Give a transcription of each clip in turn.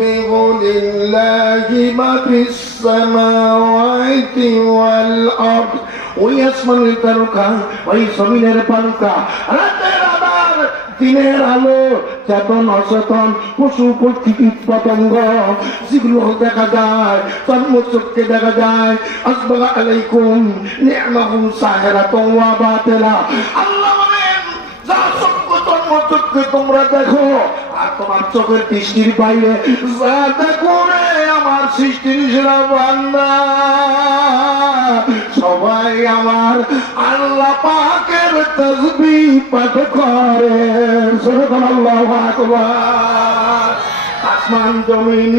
يسبح لله ما في السماوات والأرض ويسمع التركة ويسمع البركة দিনের আলো চেতন অচেতন পশু পক্ষী কীট পতঙ্গ যেগুলো দেখা যায় চর্মচক্ষে দেখা যায় আসসালামু আলাইকুম নি'মাহু সাহিরাতুন ওয়া বাতিলা। আল্লাহ বলেন যা চক্ষে তোমরা দেখো আর তোমার চোখের দৃষ্টির বাইরে যা দেখো রে আমার সৃষ্টির সেরা বান্দা সবাই আমার আল্লাহ পাকের তাসবিহ পাঠ করে। সুবহানাল্লাহু আকবার। আসমান জমিন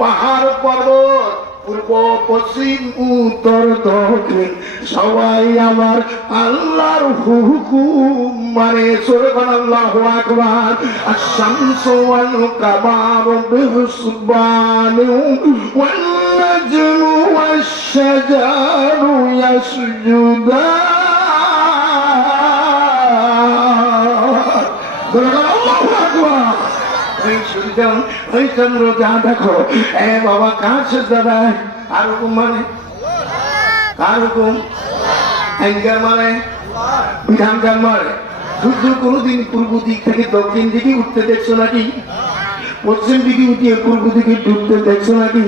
পাহাড় পর্বত পূর্ব পশ্চিম উত্তর দক্ষিণ সবাই আমার আল্লাহর হুকুম মানে। সুবহানাল্লাহু আকবার। আশ-শামসু ওয়াল কামারু বিহিসবানি ওয়ান নাজমু ওয়াশ-শাজারু ইয়াসজুদান। সুবহানাল্লাহু আকবার। চন্দ্র যা দেখো এ বাবা কার সেজদা দেয়? কার হুকুম মানে? কার হুকুম? আইনকার মানে? বিধানকার মানে? সূর্য কোনদিন পূর্ব দিক থেকে দক্ষিণ দিকে উঠতে দেখছো নাকি? পশ্চিম দিকে উঠিয়ে পূর্ব দিকে ডুবতে দেখছো নাকি?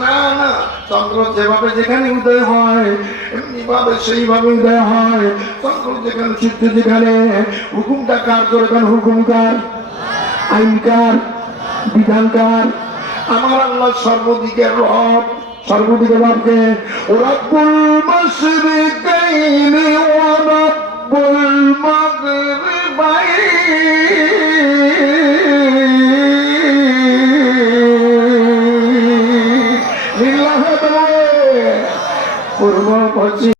না না, চন্দ্র যেভাবে যেখানে উদয় হয় এমনি ভাবে সেইভাবে উদয় হয়। চন্দ্র যেখানে সূর্য যেখানে, হুকুমটা কার করে? কারণ হুকুমকার, আইনকার, বিধানকার আমার আল্লাহ সর্বদিকের রব। সর্বদিকের রবকে রব্বুল মাশরিকাইনি ওয়া রব্বুল মাগরিবাইনি। লিল্লাহি পূর্ব পশ্চিম